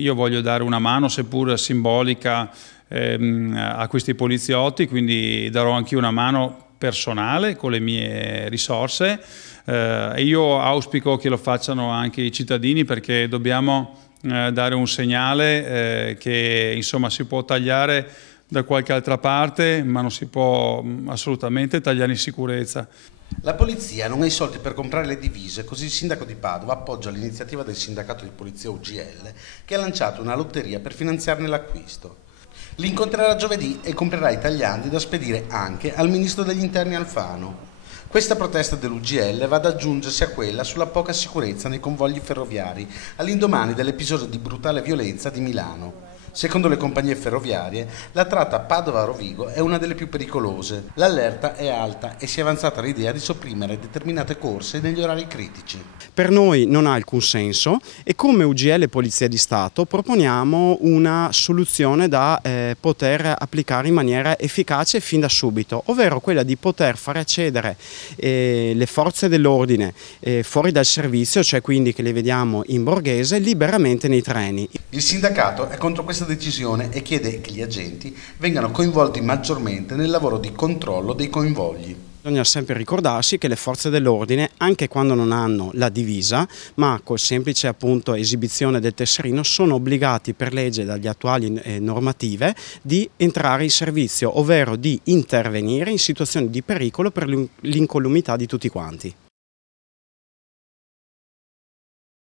io voglio dare una mano, seppur simbolica, a questi poliziotti, quindi darò anche una mano personale con le mie risorse, e io auspico che lo facciano anche i cittadini, perché dobbiamo dare un segnale che insomma si può tagliare da qualche altra parte, ma non si può assolutamente tagliare in sicurezza. La polizia non ha i soldi per comprare le divise, così il sindaco di Padova appoggia l'iniziativa del sindacato di polizia UGL, che ha lanciato una lotteria per finanziarne l'acquisto. Li incontrerà giovedì e comprerà i tagliandi da spedire anche al ministro degli interni Alfano. Questa protesta dell'UGL va ad aggiungersi a quella sulla poca sicurezza nei convogli ferroviari, all'indomani dell'episodio di brutale violenza di Milano. Secondo le compagnie ferroviarie, la tratta Padova-Rovigo è una delle più pericolose. L'allerta è alta e si è avanzata l'idea di sopprimere determinate corse negli orari critici. Per noi non ha alcun senso e come UGL Polizia di Stato proponiamo una soluzione da poter applicare in maniera efficace fin da subito, ovvero quella di poter far accedere le forze dell'ordine fuori dal servizio, cioè quindi che le vediamo in borghese, liberamente nei treni. Il sindacato è contro questa decisione e chiede che gli agenti vengano coinvolti maggiormente nel lavoro di controllo dei convogli. Bisogna sempre ricordarsi che le forze dell'ordine, anche quando non hanno la divisa, ma col semplice appunto esibizione del tesserino, sono obbligati per legge dagli attuali normative di entrare in servizio, ovvero di intervenire in situazioni di pericolo per l'incolumità di tutti quanti.